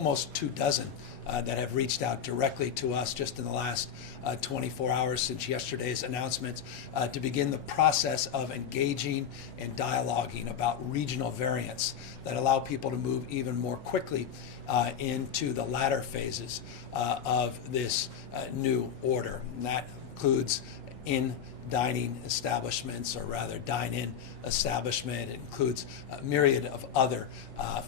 almost 24 that have reached out directly to us just in the last 24 hours since yesterday's announcements to begin the process of engaging and dialoguing about regional variants that allow people to move even more quickly into the latter phases of this new order. And that includes in dining establishments, or rather dine-in establishment. It includes a myriad of other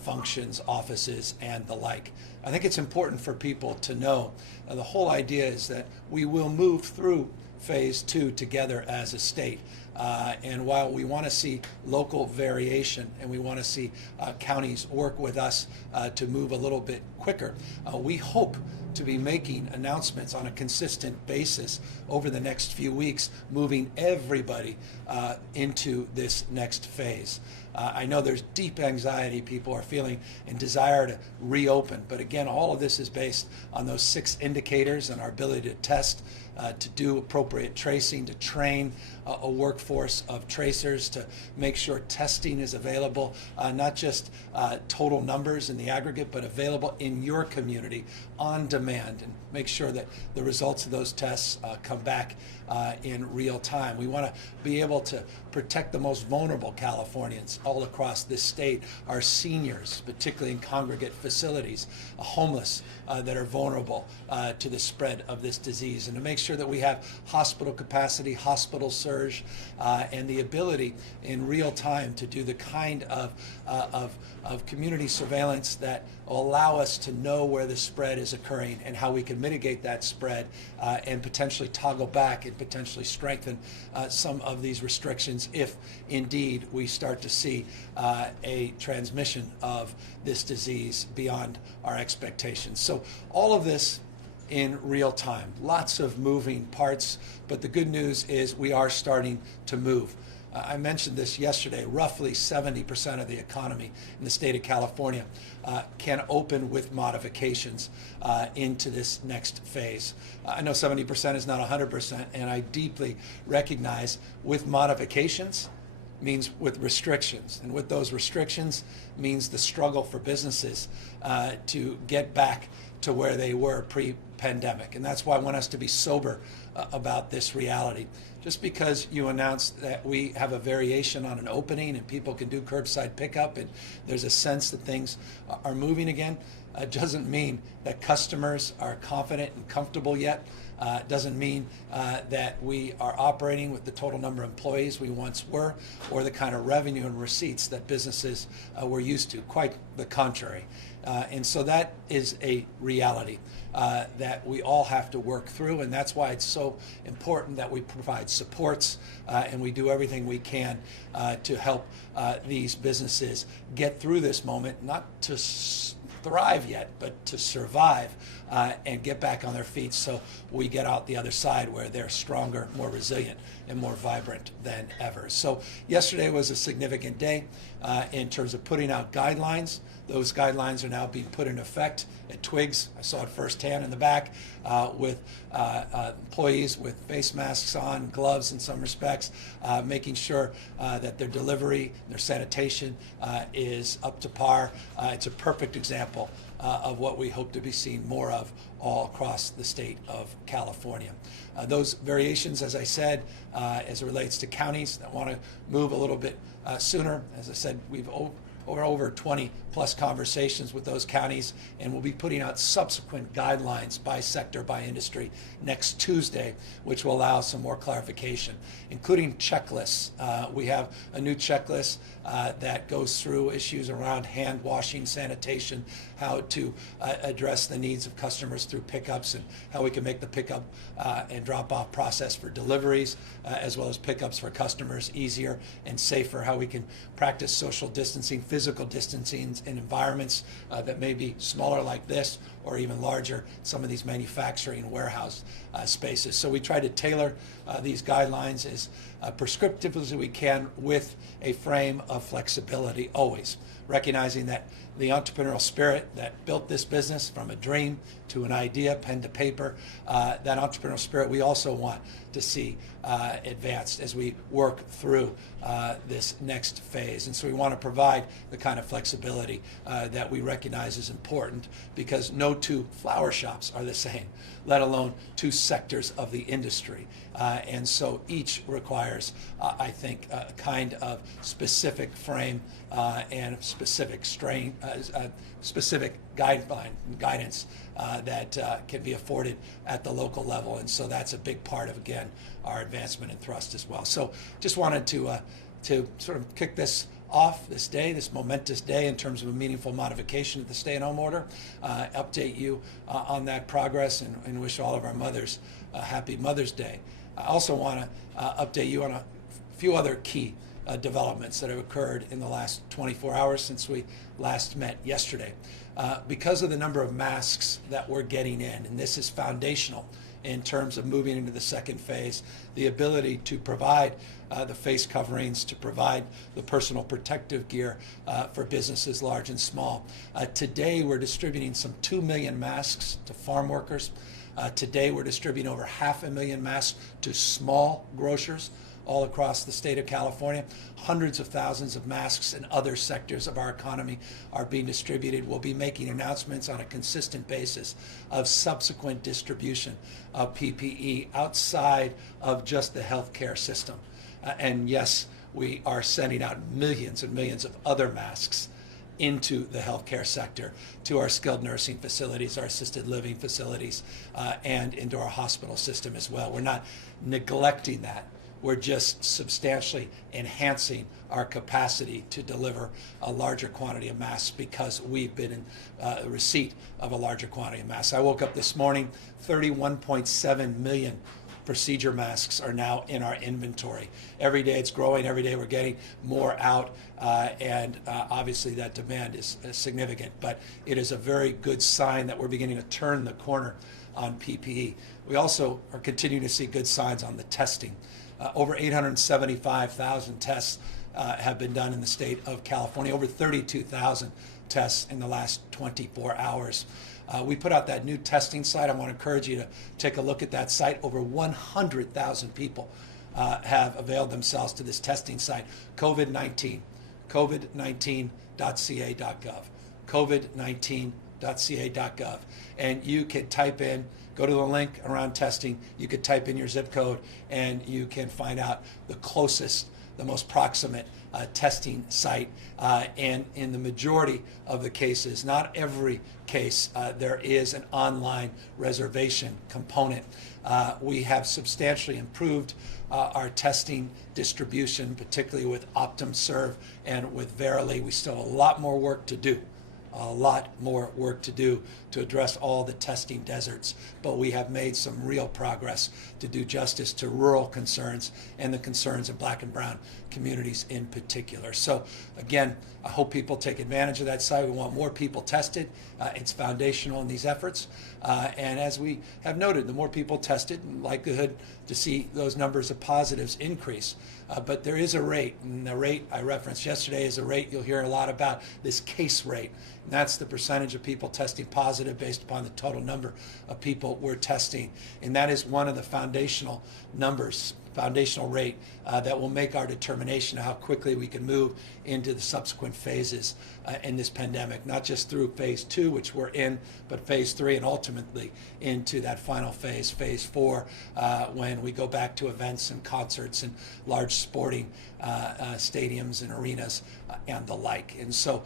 functions, offices, and the like. I think it's important for people to know the whole idea is that we will move through phase 2 together as a state. And while we want to see local variation and we want to see counties work with us to move a little bit quicker, we hope to be making announcements on a consistent basis over the next few weeks, moving everybody into this next phase. I know there's deep anxiety people are feeling and desire to reopen, but again, all of this is based on those 6 indicators and our ability to test, to do appropriate tracing, to train a workforce of tracers, to make sure testing is available, not just total numbers in the aggregate, but available in your community on demand, and make sure that the results of those tests come back in real time. We want to be able to protect the most vulnerable Californians all across this state, our seniors, particularly in congregate facilities, homeless that are vulnerable to the spread of this disease, and to make sure that we have hospital capacity, hospital surge, and the ability in real time to do the kind of community surveillance that will allow us to know where the spread is occurring and how we can mitigate that spread and potentially toggle back and potentially strengthen some of these restrictions if indeed we start to see a transmission of this disease beyond our expectations. So all of this in real time, lots of moving parts, but the good news is we are starting to move. I mentioned this yesterday, roughly 70% of the economy in the state of California can open with modifications into this next phase. I know 70% is not 100%, and I deeply recognize with modifications means with restrictions, and with those restrictions means the struggle for businesses to get back to where they were pre-pandemic. And that's why I want us to be sober about this reality. Just because you announced that we have a variation on an opening and people can do curbside pickup and there's a sense that things are moving again, doesn't mean that customers are confident and comfortable yet. Doesn't mean that we are operating with the total number of employees we once were, or the kind of revenue and receipts that businesses were used to. Quite the contrary. And so that is a reality that we all have to work through, and that's why it's so important that we provide supports and we do everything we can to help these businesses get through this moment, not to thrive yet, but to survive and get back on their feet so we get out the other side where they're stronger, more resilient, and more vibrant than ever. So yesterday was a significant day in terms of putting out guidelines. Those guidelines are now being put in effect at Twigs. I saw it firsthand in the back with employees with face masks on, gloves in some respects, making sure that their delivery, their sanitation is up to par. It's a perfect example of what we hope to be seeing more of all across the state of California. Those variations, as I said, as it relates to counties that want to move a little bit sooner, as I said, we've over 20 plus conversations with those counties, and we'll be putting out subsequent guidelines by sector, by industry next Tuesday, which will allow some more clarification, including checklists. We have a new checklist that goes through issues around hand washing, sanitation, how to address the needs of customers through pickups, and how we can make the pickup and drop-off process for deliveries, as well as pickups for customers, easier and safer, how we can practice social distancing, physical distancing in environments that may be smaller like this, or even larger, some of these manufacturing warehouse spaces. So we try to tailor these guidelines as prescriptive as we can, with a frame of flexibility always, recognizing that the entrepreneurial spirit that built this business from a dream to an idea, pen to paper. That entrepreneurial spirit we also want to see advanced as we work through this next phase. And so we want to provide the kind of flexibility that we recognize is important, because no two flower shops are the same, let alone two sectors of the industry. And so each requires, I think, a kind of specific frame and specific specific guidance that can be afforded at the local level. And so that's a big part of, again, our advancement and thrust as well. So just wanted to sort of kick this off this day, this momentous day in terms of a meaningful modification of the stay-at-home order, update you on that progress, and wish all of our mothers a happy Mother's Day. I also want to update you on a few other key developments that have occurred in the last 24 hours since we last met yesterday. Because of the number of masks that we're getting in, and this is foundational in terms of moving into the second phase, the ability to provide the face coverings, to provide the personal protective gear for businesses large and small. Today we're distributing some 2 million masks to farm workers. Today we're distributing over 500,000 masks to small grocers all across the state of California. Hundreds of thousands of masks in other sectors of our economy are being distributed. We'll be making announcements on a consistent basis of subsequent distribution of PPE outside of just the healthcare system. And yes, we are sending out millions and millions of other masks into the healthcare sector, to our skilled nursing facilities, our assisted living facilities, and into our hospital system as well. We're not neglecting that. We're just substantially enhancing our capacity to deliver a larger quantity of masks because we've been in receipt of a larger quantity of masks. I woke up this morning, 31.7 million procedure masks are now in our inventory. Every day it's growing, every day we're getting more out, and obviously that demand is significant, but it is a very good sign that we're beginning to turn the corner on PPE. We also are continuing to see good signs on the testing. Over 875,000 tests have been done in the state of California, over 32,000 tests in the last 24 hours. We put out that new testing site. I want to encourage you to take a look at that site. Over 100,000 people have availed themselves to this testing site. COVID-19, covid19.ca.gov, covid19.ca.gov. And you can type in, go to the link around testing, you could type in your zip code, and you can find out the closest, the most proximate testing site. And in the majority of the cases, not every case, there is an online reservation component. We have substantially improved our testing distribution, particularly with OptumServe and with Verily. We still have a lot more work to do. To address all the testing deserts, but we have made some real progress to do justice to rural concerns and the concerns of Black and brown communities in particular. So again, I hope people take advantage of that site. We want more people tested. It's foundational in these efforts. And as we have noted, the more people tested, likelihood to see those numbers of positives increase. But there is a rate, and the rate I referenced yesterday is a rate you'll hear a lot about, this case rate. And that's the percentage of people testing positive based upon the total number of people we're testing. And that is one of the foundational numbers, foundational rate that will make our determination of how quickly we can move into the subsequent phases in this pandemic, not just through phase 2, which we're in, but phase 3, and ultimately into that final phase, phase 4, when we go back to events and concerts and large sporting stadiums and arenas and the like. And so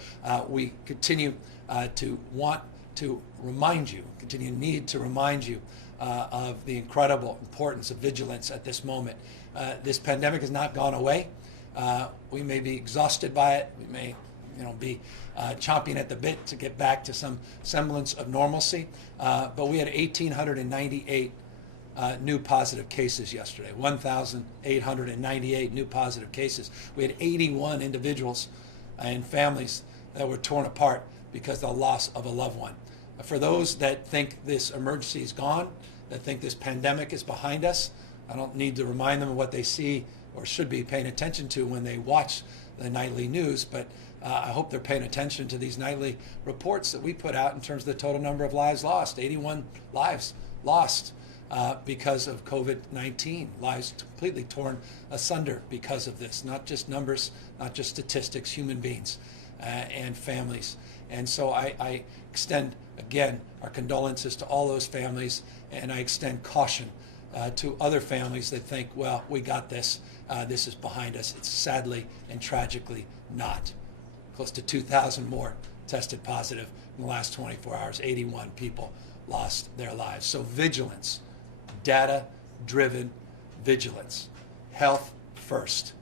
we continue to want to remind you, need to remind you of the incredible importance of vigilance at this moment. This pandemic has not gone away. We may be exhausted by it. We may be chomping at the bit to get back to some semblance of normalcy. But we had 1,898 new positive cases yesterday, 1,898 new positive cases. We had 81 individuals and families that were torn apart because of the loss of a loved one. For those that think this emergency is gone, that think this pandemic is behind us, I don't need to remind them of what they see or should be paying attention to when they watch the nightly news, but I hope they're paying attention to these nightly reports that we put out in terms of the total number of lives lost. 81 lives lost because of COVID-19, lives completely torn asunder because of this. Not just numbers, not just statistics, human beings and families. And so I extend, again, our condolences to all those families, and I extend caution to other families that think, well, we got this. This is behind us. It's sadly and tragically not. Close to 2,000 more tested positive in the last 24 hours. 81 people lost their lives. So vigilance, data-driven vigilance. Health first.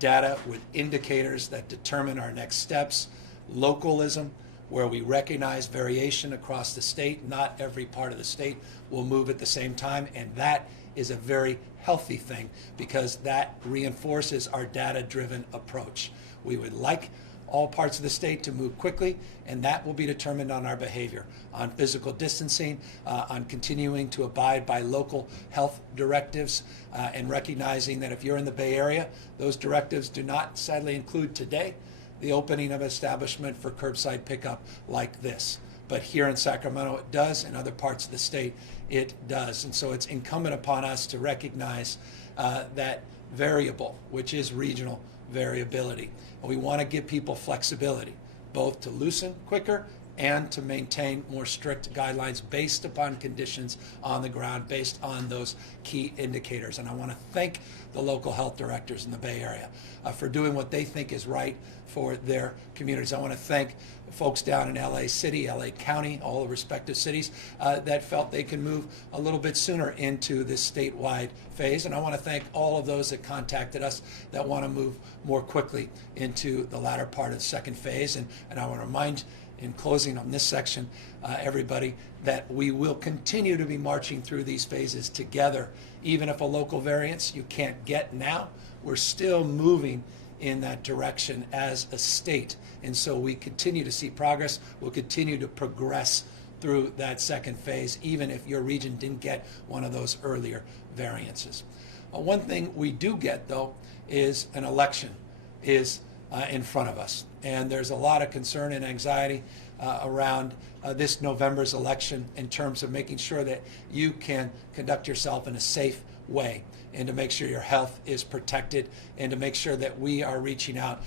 Data with indicators that determine our next steps. Localism, where we recognize variation across the state. Not every part of the state will move at the same time, and that is a very healthy thing because that reinforces our data-driven approach. We would like all parts of the state to move quickly, and that will be determined on our behavior, on physical distancing, on continuing to abide by local health directives, and recognizing that if you're in the Bay Area, those directives do not sadly include today the opening of an establishment for curbside pickup like this. But here in Sacramento it does, in other parts of the state it does. And so it's incumbent upon us to recognize that variable, which is regional variability. And we want to give people flexibility, both to loosen quicker and to maintain more strict guidelines based upon conditions on the ground, based on those key indicators. And I want to thank the local health directors in the Bay Area for doing what they think is right for their communities. I want to thank folks down in LA City, LA County, all the respective cities that felt they can move a little bit sooner into this statewide phase. And I want to thank all of those that contacted us that want to move more quickly into the latter part of the second phase. And I want to remind, in closing on this section, everybody, that we will continue to be marching through these phases together. Even if a local variance you can't get now, we're still moving in that direction as a state. And so we continue to see progress. We'll continue to progress through that second phase, even if your region didn't get one of those earlier variances. One thing we do get, though, is an election is in front of us. And there's a lot of concern and anxiety around this November's election in terms of making sure that you can conduct yourself in a safe way, and to make sure your health is protected, and to make sure that we are reaching out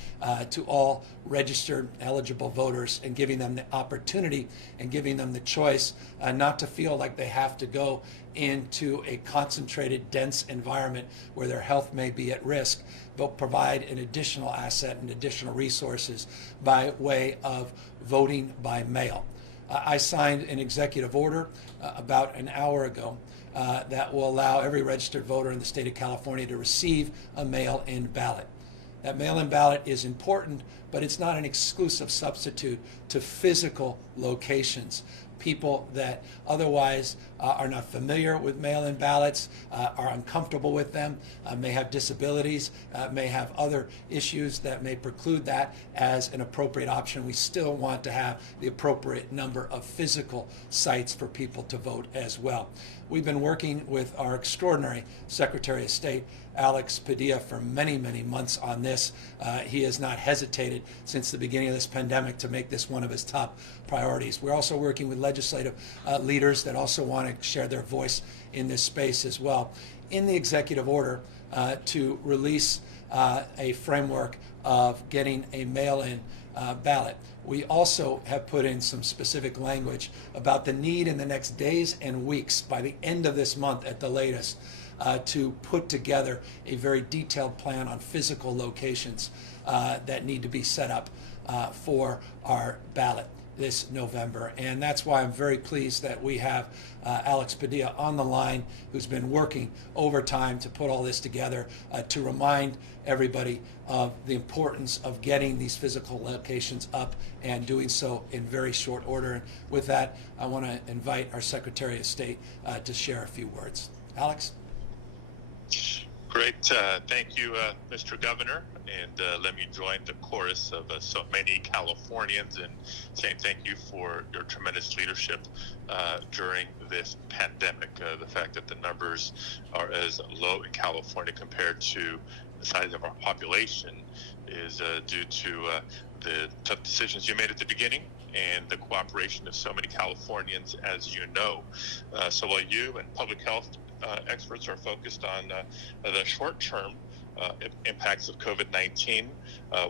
to all registered eligible voters and giving them the opportunity and giving them the choice not to feel like they have to go into a concentrated, dense environment where their health may be at risk, but provide an additional asset and additional resources by way of voting by mail. I signed an executive order about an hour ago that will allow every registered voter in the state of California to receive a mail-in ballot. That mail-in ballot is important, but it's not an exclusive substitute to physical locations. People that otherwise are not familiar with mail-in ballots, are uncomfortable with them, may have disabilities, may have other issues that may preclude that as an appropriate option. We still want to have the appropriate number of physical sites for people to vote as well. We've been working with our extraordinary Secretary of State, Alex Padilla, for many, many months on this. He has not hesitated since the beginning of this pandemic to make this one of his top priorities. We're also working with legislative leaders that also want to share their voice in this space as well. In the executive order to release a framework of getting a mail-in ballot, we also have put in some specific language about the need in the next days and weeks, by the end of this month at the latest, to put together a very detailed plan on physical locations that need to be set up for our ballot this November. And that's why I'm very pleased that we have Alex Padilla on the line, who's been working overtime to put all this together, to remind everybody of the importance of getting these physical locations up and doing so in very short order. And with that, I want to invite our Secretary of State to share a few words. Alex? Great. Thank you, Mr. Governor. And let me join the chorus of so many Californians in saying thank you for your tremendous leadership during this pandemic. The fact that the numbers are as low in California compared to size of our population is due to the tough decisions you made at the beginning and the cooperation of so many Californians, as you know. So while you and public health experts are focused on the short-term impacts of COVID-19,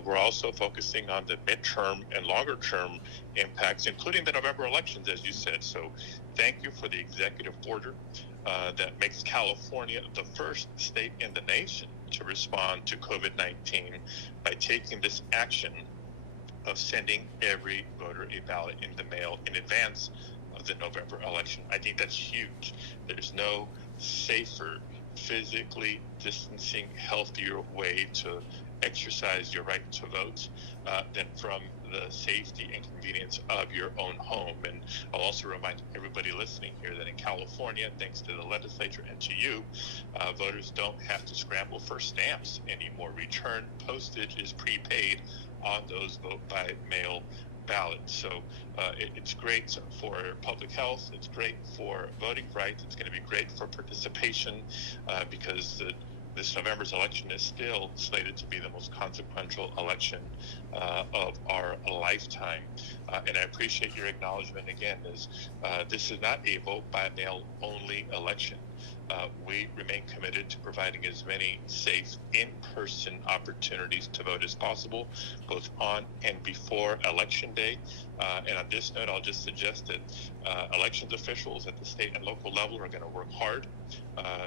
we're also focusing on the midterm and longer-term impacts, including the November elections, as you said. So thank you for the executive order that makes California the first state in the nation to respond to COVID-19 by taking this action of sending every voter a ballot in the mail in advance of the November election. I think that's huge. There's no safer, physically distancing, healthier way to exercise your right to vote than from the safety and convenience of your own home. And I'll also remind everybody listening here that in California, thanks to the legislature and to you, voters don't have to scramble for stamps anymore. Return postage is prepaid on those vote by mail ballots. So it's great for public health. It's great for voting rights. It's going to be great for participation because this November's election is still slated to be the most consequential election of our lifetime. And I appreciate your acknowledgement again, as this is not a vote by mail only election. We remain committed to providing as many safe in-person opportunities to vote as possible, both on and before Election Day. And on this note, I'll just suggest that elections officials at the state and local level are going to work hard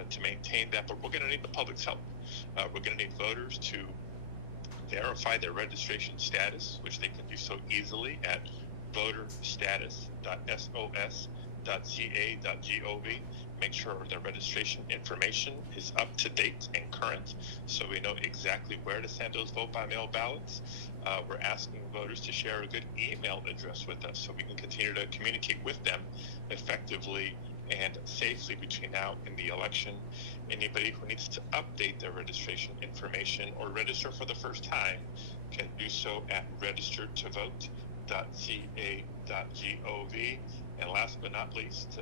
to maintain that, but we're going to need the public's help. We're going to need voters to verify their registration status, which they can do so easily at voterstatus.sos.ca.gov. Make sure their registration information is up to date and current, so we know exactly where to send those vote by mail ballots. We're asking voters to share a good email address with us so we can continue to communicate with them effectively and safely between now and the election. Anybody who needs to update their registration information or register for the first time can do so at registertovote.ca.gov. And last but not least,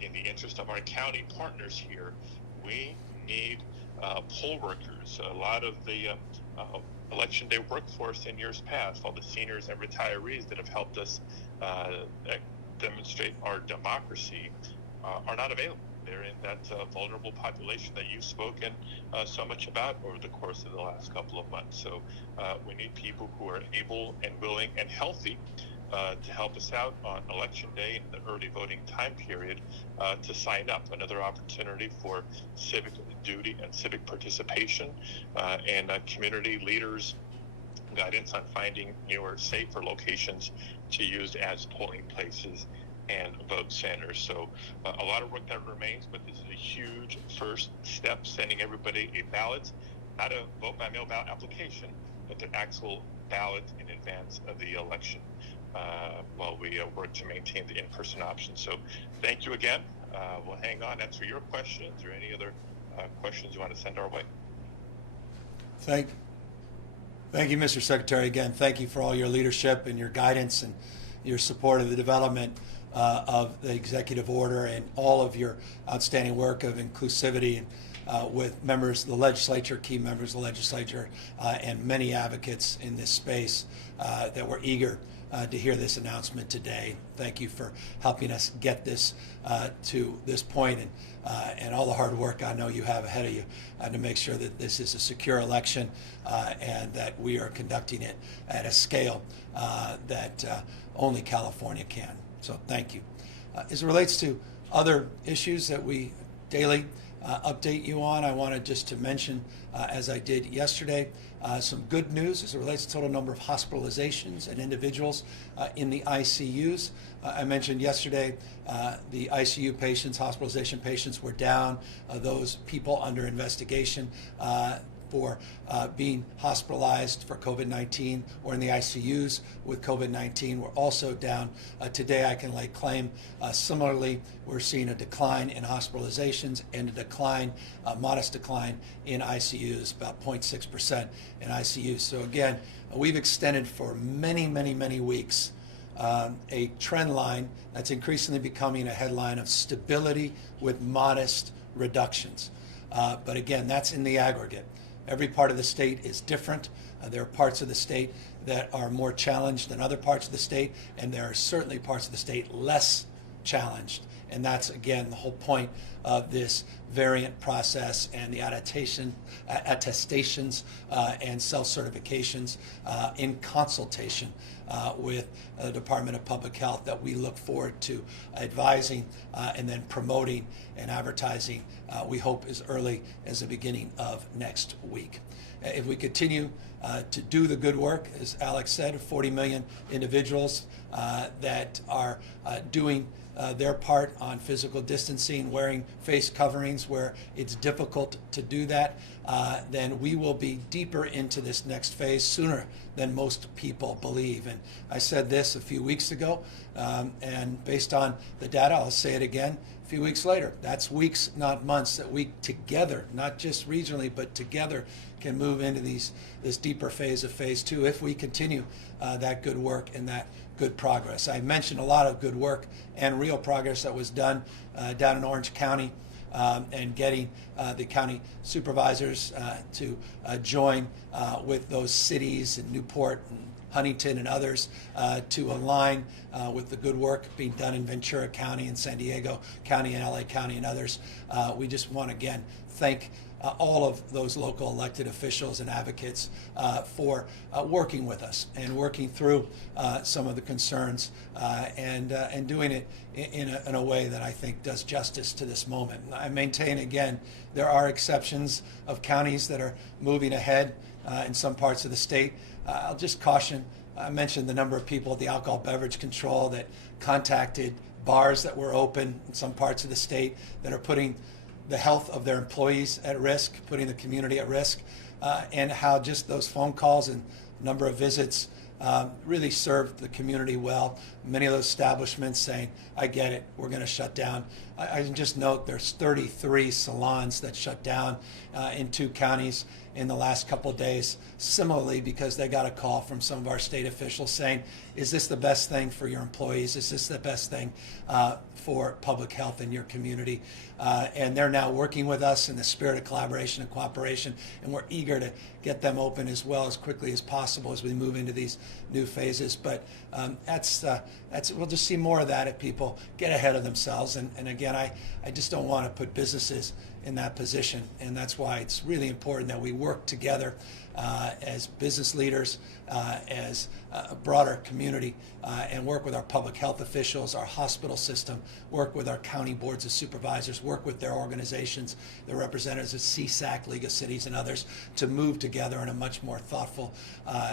in the interest of our county partners here, we need poll workers. A lot of the election day workforce in years past, all the seniors and retirees that have helped us demonstrate our democracy, are not available. They're in that vulnerable population that you've spoken so much about over the course of the last couple of months. So we need people who are able and willing and healthy to help us out on Election Day and the early voting time period to sign up. Another opportunity for civic duty and civic participation and community leaders' guidance on finding newer, safer locations to use as polling places and vote centers. So a lot of work that remains, but this is a huge first step, sending everybody a ballot, not a vote by mail ballot application, but the actual ballot in advance of the election while we work to maintain the in-person option. So thank you again. We'll hang on, answer your questions or any other questions you want to send our way. Thank you, Mr. Secretary. Again, thank you for all your leadership and your guidance and your support of the development of the executive order and all of your outstanding work of inclusivity with members of the legislature, key members of the legislature, and many advocates in this space that were eager to hear this announcement today. Thank you for helping us get this to this point and all the hard work I know you have ahead of you to make sure that this is a secure election and that we are conducting it at a scale that only California can. So thank you. As it relates to other issues that we daily update you on, I wanted just to mention, as I did yesterday, some good news as it relates to total number of hospitalizations and individuals in the ICUs. I mentioned yesterday the ICU patients, hospitalization patients were down. Those people under investigation for being hospitalized for COVID-19 or in the ICUs with COVID-19 were also down. Today I can lay claim. Similarly, we're seeing a decline in hospitalizations and a modest decline in ICUs, about 0.6% in ICUs. So again, we've extended for many, many, many weeks a trend line that's increasingly becoming a headline of stability with modest reductions. But again, that's in the aggregate. Every part of the state is different. There are parts of the state that are more challenged than other parts of the state, and there are certainly parts of the state less challenged. And that's, again, the whole point of this variant process and the attestations and self-certifications in consultation with the Department of Public Health that we look forward to advising and then promoting and advertising, we hope, as early as the beginning of next week. If we continue to do the good work, as Alex said, 40 million individuals that are doing their part on physical distancing, wearing face coverings where it's difficult to do that, then we will be deeper into this next phase sooner than most people believe. And I said this a few weeks ago, and based on the data, I'll say it again, a few weeks later. That's weeks, not months, that we together, not just regionally, but together can move into this deeper phase of phase two if we continue that good work and that good progress. I mentioned a lot of good work and real progress that was done down in Orange County and getting the county supervisors to join with those cities in Newport and Huntington and others to align with the good work being done in Ventura County and San Diego County and LA County and others. We just want to again thank all of those local elected officials and advocates for working with us and working through some of the concerns and doing it in a way that I think does justice to this moment. I maintain again, there are exceptions of counties that are moving ahead in some parts of the state. I'll just caution, I mentioned the number of people at the alcohol beverage control that contacted bars that were open in some parts of the state that are putting the health of their employees at risk, putting the community at risk, and how just those phone calls and number of visits really served the community well. Many of those establishments saying, I get it, we're going to shut down. I can just note there's 33 salons that shut down in 2 counties in the last couple of days, similarly because they got a call from some of our state officials saying, is this the best thing for your employees? Is this the best thing for public health in your community? And they're now working with us in the spirit of collaboration and cooperation, and we're eager to get them open as well as quickly as possible as we move into these new phases. But we'll just see more of that if people get ahead of themselves. And again, I just don't want to put businesses in that position, and that's why it's really important that we work together as business leaders, as a broader community, and work with our public health officials, our hospital system, work with our county boards of supervisors, work with their organizations, the representatives of CSAC, League of Cities, and others to move together in a much more thoughtful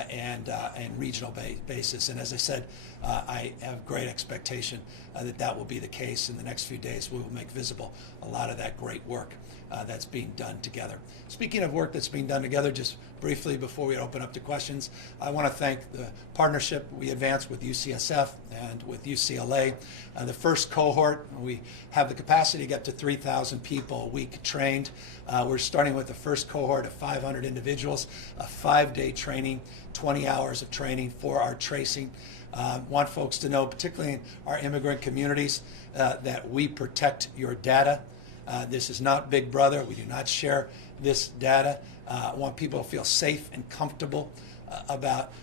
and regional basis. And as I said, I have great expectation that will be the case. In the next few days, we will make visible a lot of that great work that's being done together. Speaking of work that's being done together, just briefly before we open up to questions, I want to thank the partnership we advanced with UCSF and with UCLA. The first cohort, we have the capacity to get to 3,000 people a week trained. We're starting with the first cohort of 500 individuals, a 5-day training, 20 hours of training for our tracing. Want folks to know, particularly in our immigrant communities, that we protect your data. This is not Big Brother. We do not share this data. I want people to feel safe and comfortable about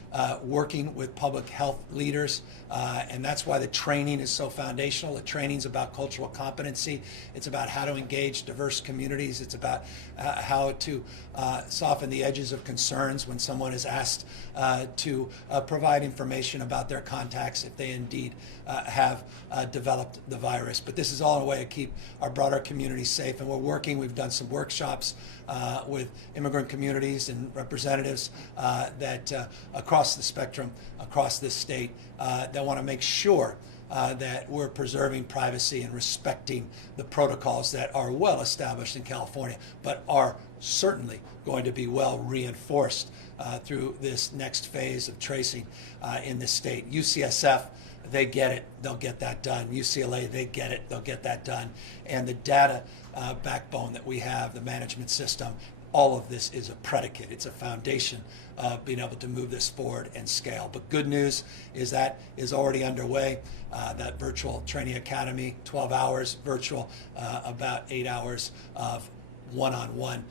working with public health leaders, and that's why the training is so foundational. The training is about cultural competency. It's about how to engage diverse communities. It's about how to soften the edges of concerns when someone is asked to provide information about their contacts if they indeed have developed the virus. But this is all a way to keep our broader community safe, and we're working. We've done some workshops with immigrant communities and representatives that across the spectrum, across this state, that want to make sure that we're preserving privacy and respecting the protocols that are well established in California, but are certainly going to be well reinforced through this next phase of tracing in this state. UCSF, they get it, they'll get that done. UCLA, they get it, they'll get that done. And the data backbone that we have, the management system, all of this is a predicate. It's a foundation of being able to move this forward and scale. But good news is that is already underway. That virtual training academy, 12 hours virtual, about 8 hours of one-on-one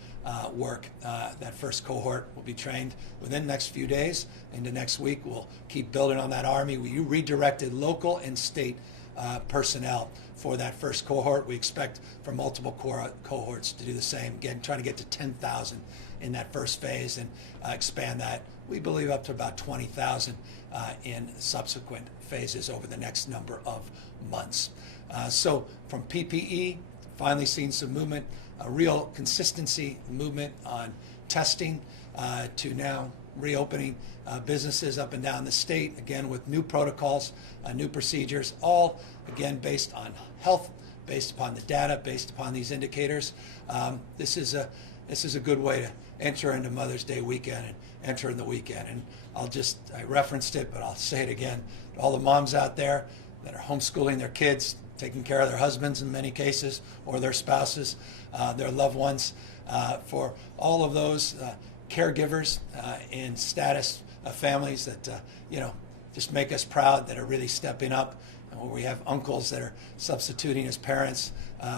work. That first cohort will be trained within the next few days. Into next week, we'll keep building on that Army. We redirected local and state personnel for that first cohort. We expect for multiple cohorts to do the same. Again, trying to get to 10,000 in that first phase and expand that, we believe, up to about 20,000 in subsequent phases over the next number of months. So from PPE, finally seen some movement, a real consistency movement on testing to now reopening businesses up and down the state, again with new protocols, new procedures, all again based on health, based upon the data, based upon these indicators. This is a good way to enter into Mother's Day weekend and enter in the weekend. And I referenced it, but I'll say it again. All the moms out there that are homeschooling their kids, taking care of their husbands in many cases, or their spouses, their loved ones, for all of those caregivers in status families that, just make us proud, that are really stepping up. And where we have uncles that are substituting as parents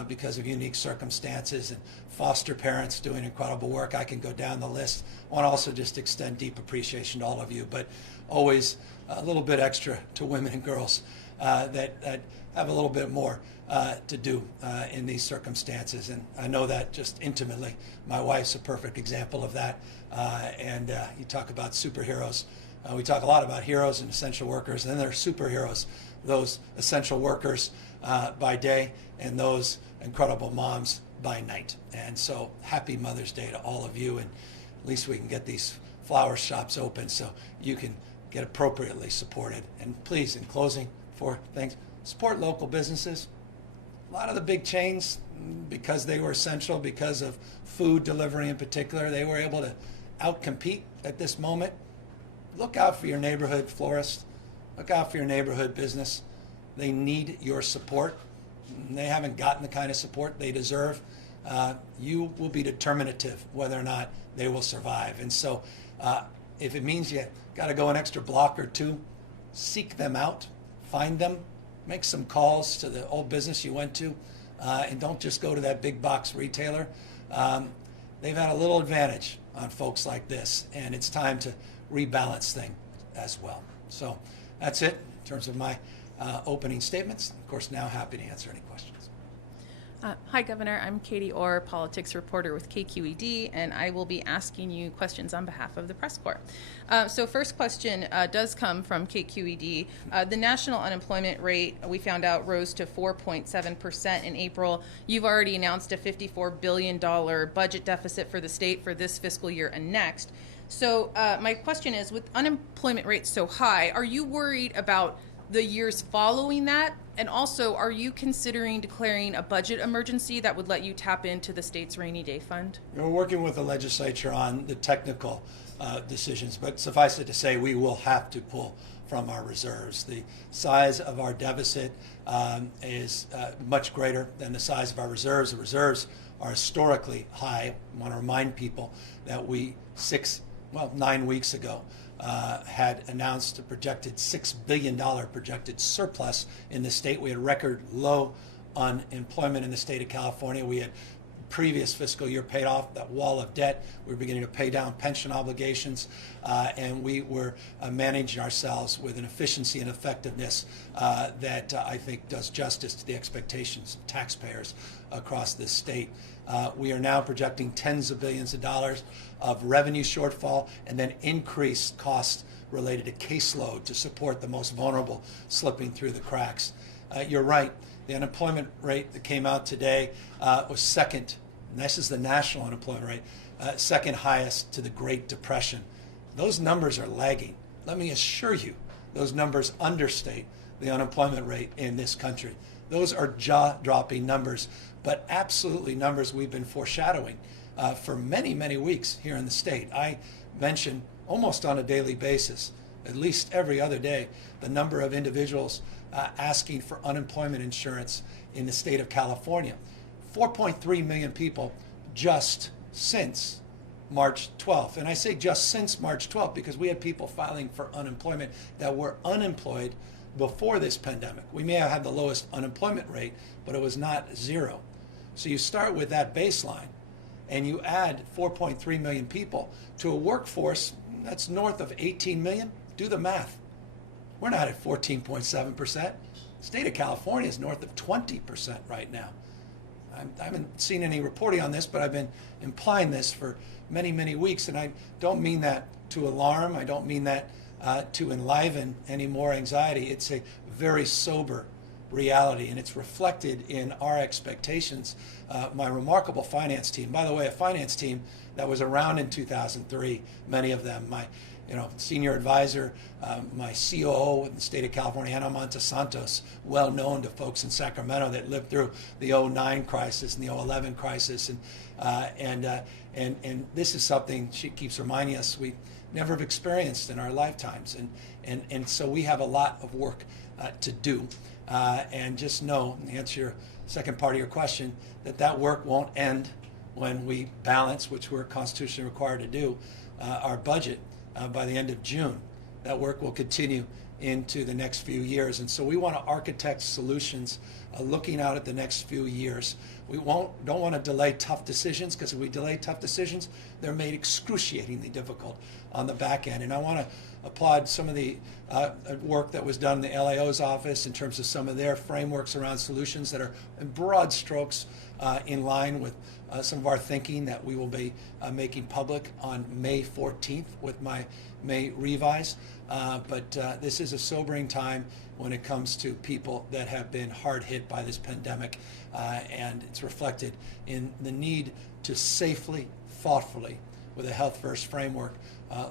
because of unique circumstances, and foster parents doing incredible work. I can go down the list. I want to also just extend deep appreciation to all of you, but always a little bit extra to women and girls that have a little bit more to do in these circumstances. And I know that just intimately. My wife's a perfect example of that. And you talk about superheroes. We talk a lot about heroes and essential workers, and then there are superheroes, those essential workers by day and those incredible moms by night. And so happy Mother's Day to all of you, and at least we can get these flower shops open so you can get appropriately supported. And please, in closing, for things, support local businesses. A lot of the big chains, because they were essential, because of food delivery in particular, they were able to outcompete at this moment. Look out for your neighborhood florist. Look out for your neighborhood business. They need your support. They haven't gotten the kind of support they deserve. You will be determinative whether or not they will survive. And so if it means you got to go an extra block or two, seek them out, find them, make some calls to the old business you went to, and don't just go to that big box retailer. They've had a little advantage on folks like this, and it's time to rebalance things as well. So that's it in terms of my opening statements. Of course, now happy to answer any questions. Hi, Governor. I'm Katie Orr, politics reporter with KQED, and I will be asking you questions on behalf of the press corps. So first question does come from KQED. The national unemployment rate, we found out, rose to 4.7% in April. You've already announced a $54 billion budget deficit for the state for this fiscal year and next. So my question is, with unemployment rates so high, are you worried about the years following that? And also, are you considering declaring a budget emergency that would let you tap into the state's rainy day fund? We're working with the legislature on the technical decisions, but suffice it to say, we will have to pull from our reserves. The size of our deficit is much greater than the size of our reserves. The reserves are historically high. I want to remind people that we 9 weeks ago had announced a projected $6 billion projected surplus in the state. We had record low unemployment in the state of California. We had previous fiscal year paid off that wall of debt. We were beginning to pay down pension obligations, and we were managing ourselves with an efficiency and effectiveness that I think does justice to the expectations of taxpayers across this state. We are now projecting tens of billions of dollars of revenue shortfall, and then increased costs related to caseload to support the most vulnerable slipping through the cracks. You're right. The unemployment rate that came out today was second, and this is the national unemployment rate, second highest to the Great Depression. Those numbers are lagging. Let me assure you, those numbers understate the unemployment rate in this country. Those are jaw-dropping numbers, but absolutely numbers we've been foreshadowing for many, many weeks here in the state. I mention almost on a daily basis, at least every other day, the number of individuals asking for unemployment insurance in the state of California. 4.3 million people just since March 12th. And I say just since March 12th because we had people filing for unemployment that were unemployed before this pandemic. We may have had the lowest unemployment rate, but it was not zero. So you start with that baseline, and you add 4.3 million people to a workforce that's north of 18 million, do the math. We're not at 14.7%. The state of California is north of 20% right now. I haven't seen any reporting on this, but I've been implying this for many, many weeks, and I don't mean that to alarm. I don't mean that to enliven any more anxiety. It's a very sober reality, and it's reflected in our expectations. My remarkable finance team, by the way, a finance team that was around in 2003, many of them, my senior advisor, my COO in the state of California, Ana Montesantos, well known to folks in Sacramento that lived through the 2009 crisis and the 2011 crisis, and this is something she keeps reminding us we never have experienced in our lifetimes, and so we have a lot of work to do, and just know, to answer your second part of your question, that work won't end when we balance, which we're constitutionally required to do, our budget by the end of June. That work will continue into the next few years, and so we want to architect solutions looking out at the next few years. We don't want to delay tough decisions, because if we delay tough decisions, they're made excruciatingly difficult on the back end. And I want to applaud some of the work that was done in the LAO's office in terms of some of their frameworks around solutions that are in broad strokes in line with some of our thinking that we will be making public on May 14th with my May revise. But this is a sobering time when it comes to people that have been hard hit by this pandemic, and it's reflected in the need to safely, thoughtfully, with a health first framework,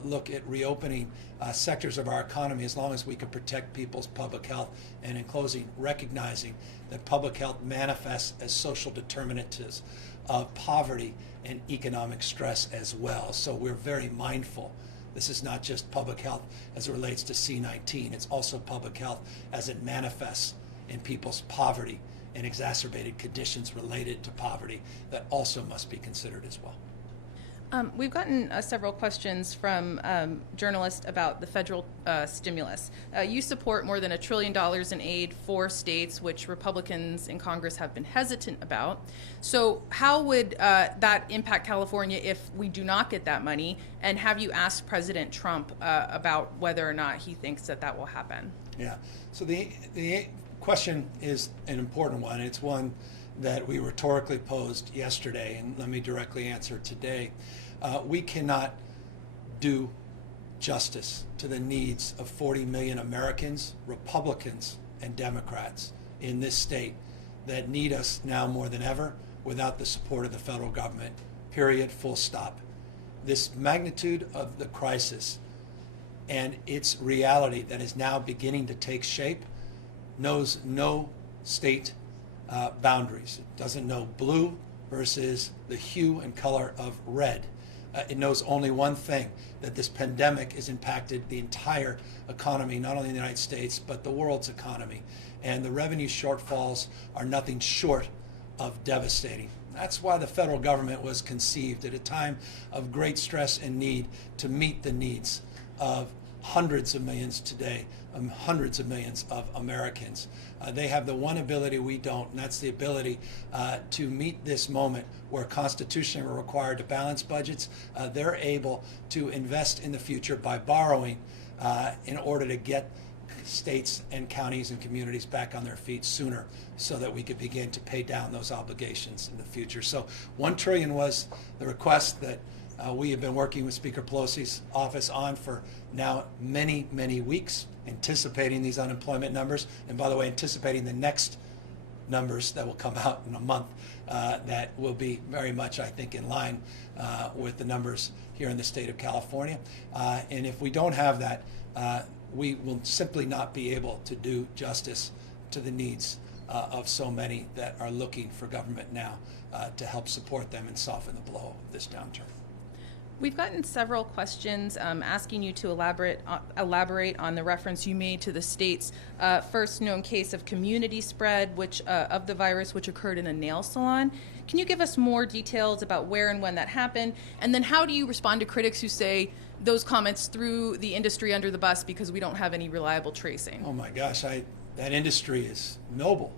look at reopening sectors of our economy as long as we can protect people's public health, and in closing, recognizing that public health manifests as social determinants of poverty and economic stress as well. So we're very mindful. This is not just public health as it relates to C-19. It's also public health as it manifests in people's poverty and exacerbated conditions related to poverty that also must be considered as well. We've gotten several questions from journalists about the federal stimulus. You support more than $1 trillion in aid for states, which Republicans in Congress have been hesitant about. So how would that impact California if we do not get that money? And have you asked President Trump about whether or not he thinks that will happen? Yeah, so the question is an important one. It's one that we rhetorically posed yesterday, and let me directly answer today. We cannot do justice to the needs of 40 million Americans, Republicans and Democrats in this state that need us now more than ever without the support of the federal government, period, full stop. This magnitude of the crisis and its reality that is now beginning to take shape knows no state boundaries. It doesn't know blue versus the hue and color of red. It knows only one thing, that this pandemic has impacted the entire economy, not only in the United States, but the world's economy. And the revenue shortfalls are nothing short of devastating. That's why the federal government was conceived at a time of great stress and need to meet the needs of hundreds of millions today, hundreds of millions of Americans. They have the one ability we don't, and that's the ability to meet this moment where constitutionally we're required to balance budgets. They're able to invest in the future by borrowing in order to get states and counties and communities back on their feet sooner so that we could begin to pay down those obligations in the future. So $1 trillion was the request that we have been working with Speaker Pelosi's office on for now many, many weeks, anticipating these unemployment numbers, and by the way, anticipating the next numbers that will come out in a month that will be very much, I think, in line with the numbers here in the state of California. And if we don't have that, we will simply not be able to do justice to the needs of so many that are looking for government now to help support them and soften the blow of this downturn. We've gotten several questions asking you to elaborate on the reference you made to the state's first known case of community spread of the virus, which occurred in a nail salon. Can you give us more details about where and when that happened? And then how do you respond to critics who say those comments threw the industry under the bus because we don't have any reliable tracing? Oh my gosh, that industry is noble.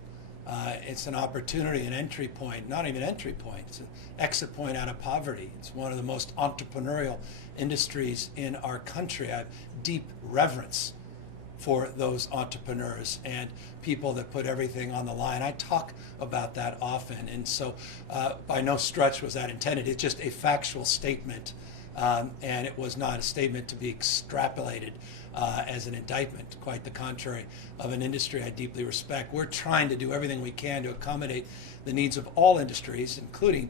It's an opportunity, an entry point, not even entry point, it's an exit point out of poverty. It's one of the most entrepreneurial industries in our country. I have deep reverence for those entrepreneurs and people that put everything on the line. I talk about that often, and so by no stretch was that intended. It's just a factual statement, and it was not a statement to be extrapolated as an indictment, quite the contrary, of an industry I deeply respect. We're trying to do everything we can to accommodate the needs of all industries, including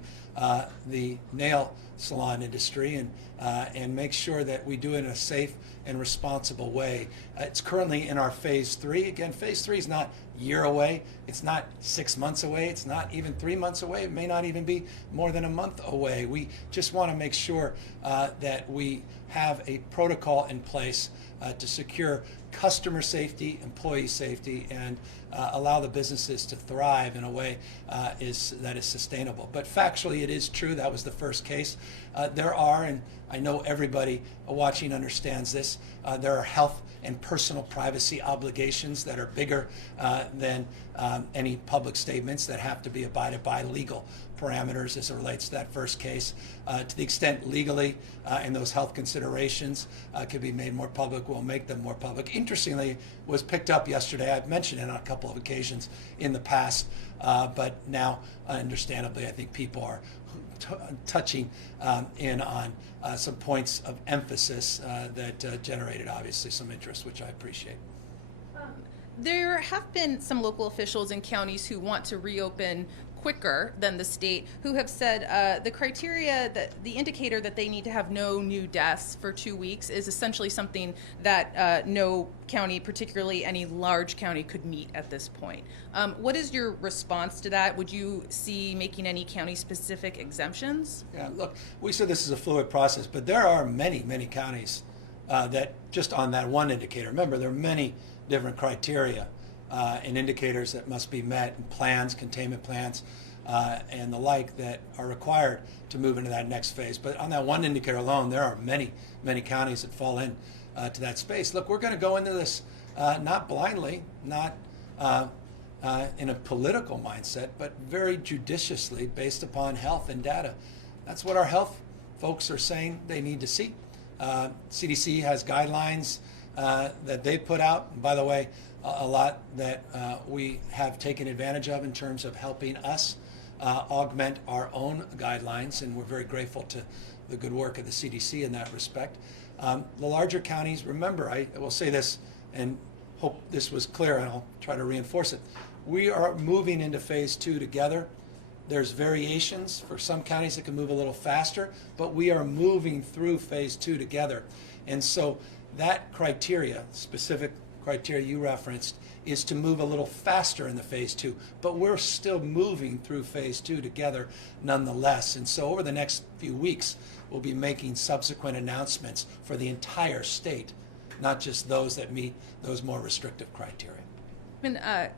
the nail salon industry, and make sure that we do it in a safe and responsible way. It's currently in our phase 3. Again, phase 3 is not a year away. It's not 6 months away. It's not even 3 months away. It may not even be more than a month away. We just want to make sure that we have a protocol in place to secure customer safety, employee safety, and allow the businesses to thrive in a way that is sustainable. But factually, it is true. That was the first case. There are, and I know everybody watching understands this, there are health and personal privacy obligations that are bigger than any public statements that have to be abided by, legal parameters as it relates to that first case. To the extent legally and those health considerations can be made more public, we'll make them more public. Interestingly, was picked up yesterday. I've mentioned it on a couple of occasions in the past, but now, understandably, I think people are touching in on some points of emphasis that generated, obviously, some interest, which I appreciate. There have been some local officials in counties who want to reopen quicker than the state, who have said the criteria, that the indicator that they need to have no new deaths for 2 weeks is essentially something that no county, particularly any large county, could meet at this point. What is your response to that? Would you see making any county-specific exemptions? Yeah, look, we said this is a fluid process, but there are many, many counties that just on that one indicator. Remember, there are many different criteria and indicators that must be met, and plans, containment plans, and the like that are required to move into that next phase. But on that one indicator alone, there are many, many counties that fall in to that space. Look, we're going to go into this not blindly, not in a political mindset, but very judiciously based upon health and data. That's what our health folks are saying they need to see. CDC has guidelines that they put out. And by the way, a lot that we have taken advantage of in terms of helping us augment our own guidelines, and we're very grateful to the good work of the CDC in that respect. The larger counties, remember, I will say this and hope this was clear, and I'll try to reinforce it. We are moving into phase 2 together. There's variations for some counties that can move a little faster, but we are moving through phase 2 together. And so that criteria, specific criteria you referenced, is to move a little faster in the phase 2, but we're still moving through phase 2 together nonetheless. And so over the next few weeks, we'll be making subsequent announcements for the entire state, not just those that meet those more restrictive criteria.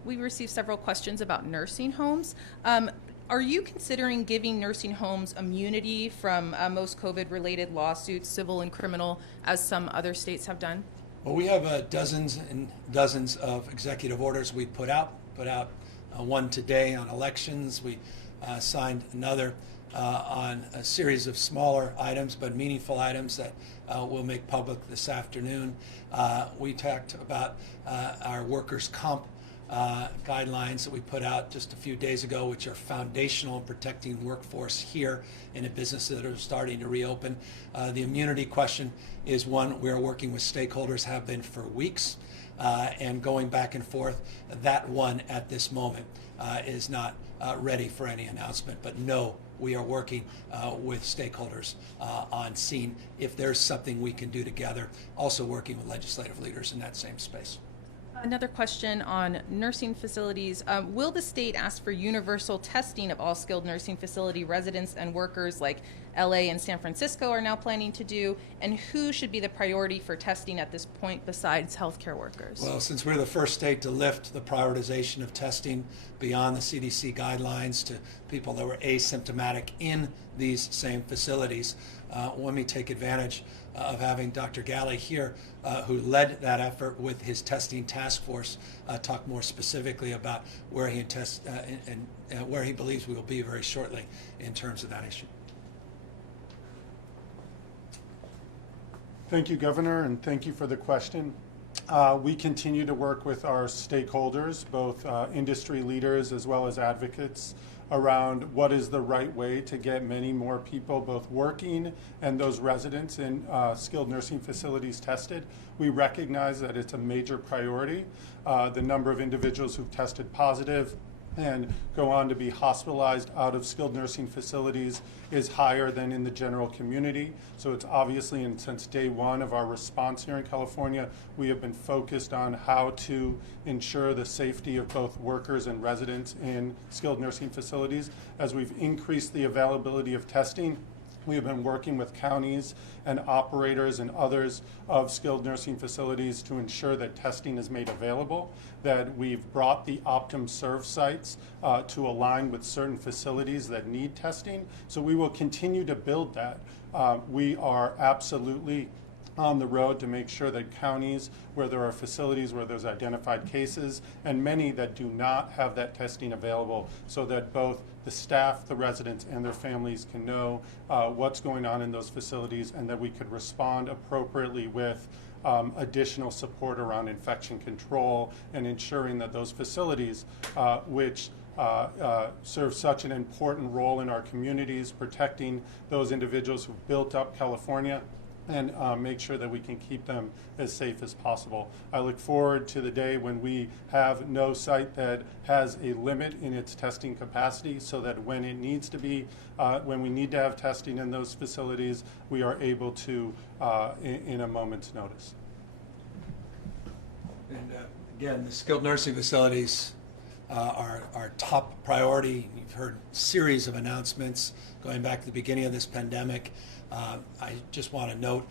We received several questions about nursing homes. Are you considering giving nursing homes immunity from most COVID-related lawsuits, civil and criminal, as some other states have done? Well, we have dozens and dozens of executive orders we put out one today on elections. We signed another on a series of smaller items but meaningful items that we'll make public this afternoon. We talked about our workers' comp guidelines that we put out just a few days ago, which are foundational in protecting workforce here in a business that are starting to reopen. The immunity question is one we're working with stakeholders, have been for weeks, and going back and forth. That one at this moment is not ready for any announcement, but no, we are working with stakeholders on seeing if there's something we can do together, also working with legislative leaders in that same space. Another question on nursing facilities. Will the state ask for universal testing of all skilled nursing facility residents and workers like LA and San Francisco are now planning to do? And who should be the priority for testing at this point besides healthcare workers? Well, since we're the first state to lift the prioritization of testing beyond the CDC guidelines to people that were asymptomatic in these same facilities, let me take advantage of having Dr. Galley here, who led that effort with his testing task force, talk more specifically about where he where he believes we will be very shortly in terms of that issue. Thank you, Governor, and thank you for the question. We continue to work with our stakeholders, both industry leaders as well as advocates, around what is the right way to get many more people, both working and those residents in skilled nursing facilities, tested. We recognize that it's a major priority. The number of individuals who've tested positive and go on to be hospitalized out of skilled nursing facilities is higher than in the general community. So it's obviously, and since day one of our response here in California, we have been focused on how to ensure the safety of both workers and residents in skilled nursing facilities. As we've increased the availability of testing, we have been working with counties and operators and others of skilled nursing facilities to ensure that testing is made available, that we've brought the OptumServe sites to align with certain facilities that need testing. So we will continue to build that. We are absolutely on the road to make sure that counties where there are facilities where there's identified cases and many that do not have that testing available, so that both the staff, the residents, and their families can know what's going on in those facilities, and that we could respond appropriately with additional support around infection control and ensuring that those facilities, which serve such an important role in our communities, protecting those individuals who've built up California, and make sure that we can keep them as safe as possible. I look forward to the day when we have no site that has a limit in its testing capacity, so that when it needs to be, when we need to have testing in those facilities, we are able to in a moment's notice. And again, the skilled nursing facilities are our top priority. You've heard a series of announcements going back to the beginning of this pandemic. I just want to note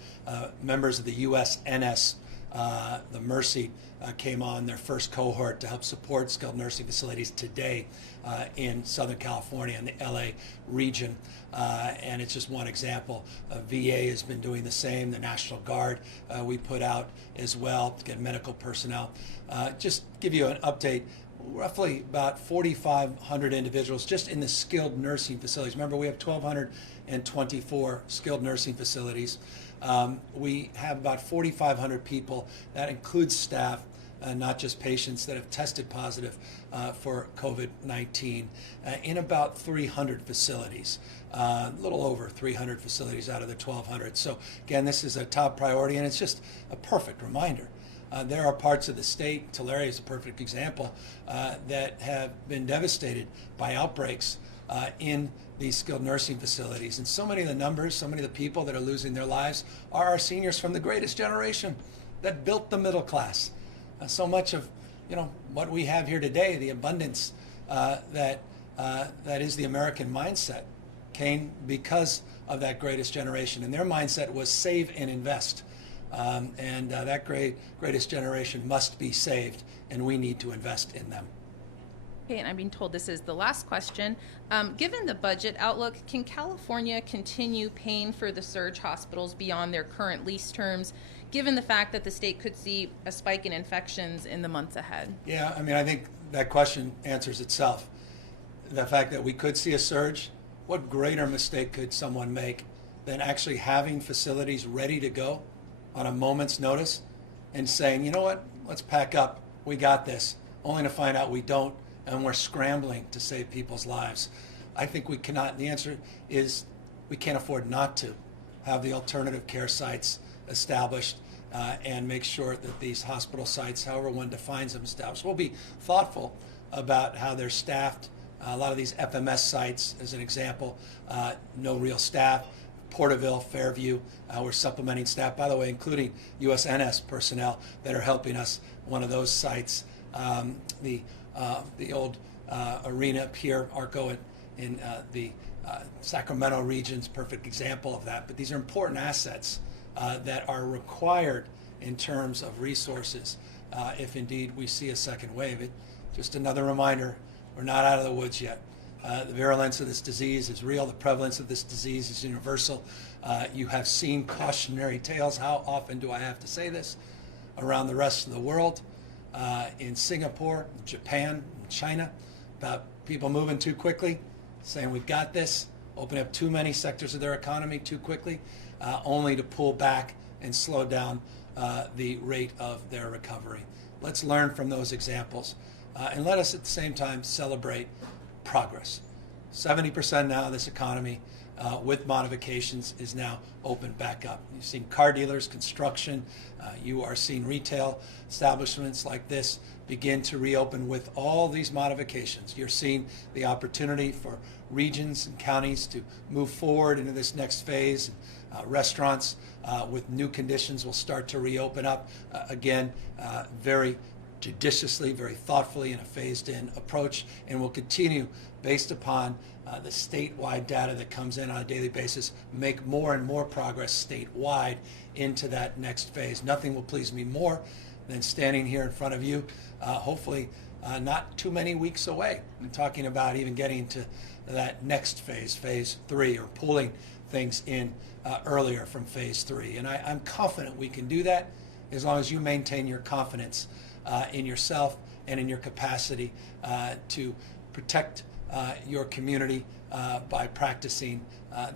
members of the USNS, the Mercy, came on their first cohort to help support skilled nursing facilities today in Southern California and the LA region. And it's just one example. VA has been doing the same. The National Guard we put out as well to get medical personnel. Just give you an update. Roughly about 4,500 individuals just in the skilled nursing facilities. Remember, we have 1,224 skilled nursing facilities. We have about 4,500 people. That includes staff, not just patients, that have tested positive for COVID-19 in about 300 facilities. A little over 300 facilities out of the 1,200. So again, this is a top priority, and it's just a perfect reminder. There are parts of the state, Tulare is a perfect example, that have been devastated by outbreaks in these skilled nursing facilities. And so many of the numbers, so many of the people that are losing their lives are our seniors from the greatest generation that built the middle class. So much of what we have here today, the abundance that is the American mindset, came because of that greatest generation. And their mindset was save and invest. That greatest generation must be saved, and we need to invest in them. Okay, and I'm being told this is the last question. Given the budget outlook, can California continue paying for the surge hospitals beyond their current lease terms, given the fact that the state could see a spike in infections in the months ahead? Yeah, I mean, I think that question answers itself. The fact that we could see a surge, what greater mistake could someone make than actually having facilities ready to go on a moment's notice and saying, you know what, let's pack up, we got this, only to find out we don't, and we're scrambling to save people's lives. I think we cannot, the answer is we can't afford not to have the alternative care sites established and make sure that these hospital sites, however one defines them, established. We'll be thoughtful about how they're staffed. A lot of these FMS sites, as an example, no real staff. Porterville, Fairview, we're supplementing staff, by the way, including USNS personnel that are helping us. One of those sites, the old arena up here, Arco in the Sacramento region's perfect example of that. But these are important assets that are required in terms of resources if indeed we see a second wave. Just another reminder, we're not out of the woods yet. The virulence of this disease is real. The prevalence of this disease is universal. You have seen cautionary tales. How often do I have to say this? Around the rest of the world, in Singapore, Japan, China, about people moving too quickly, saying we've got this, opening up too many sectors of their economy too quickly, only to pull back and slow down the rate of their recovery. Let's learn from those examples, and let us at the same time celebrate progress. 70% now of this economy, with modifications, is now open back up. You've seen car dealers, construction, you are seeing retail establishments like this begin to reopen with all these modifications. You're seeing the opportunity for regions and counties to move forward into this next phase. Restaurants with new conditions will start to reopen up again, very judiciously, very thoughtfully, in a phased-in approach, and will continue, based upon the statewide data that comes in on a daily basis, make more and more progress statewide into that next phase. Nothing will please me more than standing here in front of you, hopefully not too many weeks away, and talking about even getting to that next phase, phase 3, or pulling things in earlier from phase 3. And I'm confident we can do that as long as you maintain your confidence in yourself and in your capacity to protect your community by practicing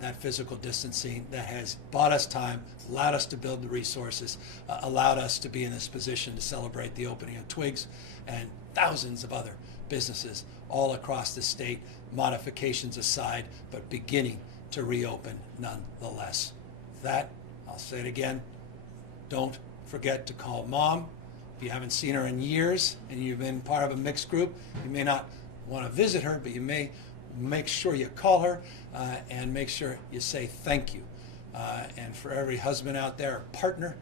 that physical distancing that has bought us time, allowed us to build the resources, allowed us to be in this position to celebrate the opening of Twigs and thousands of other businesses all across the state, modifications aside, but beginning to reopen nonetheless. That, I'll say it again, don't forget to call Mom. If you haven't seen her in years and you've been part of a mixed group, you may not want to visit her, but you may make sure you call her and make sure you say thank you. And for every husband out there, or partner,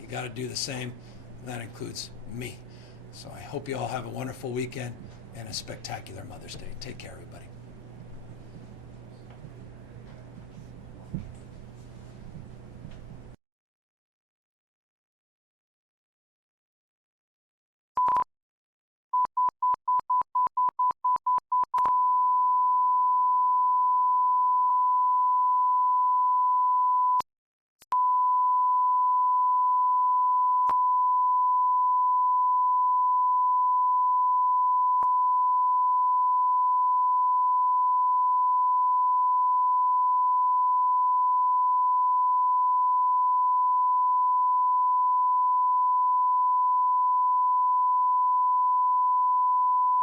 you got to do the same. That includes me. So I hope you all have a wonderful weekend and a spectacular Mother's Day. Take care, everybody.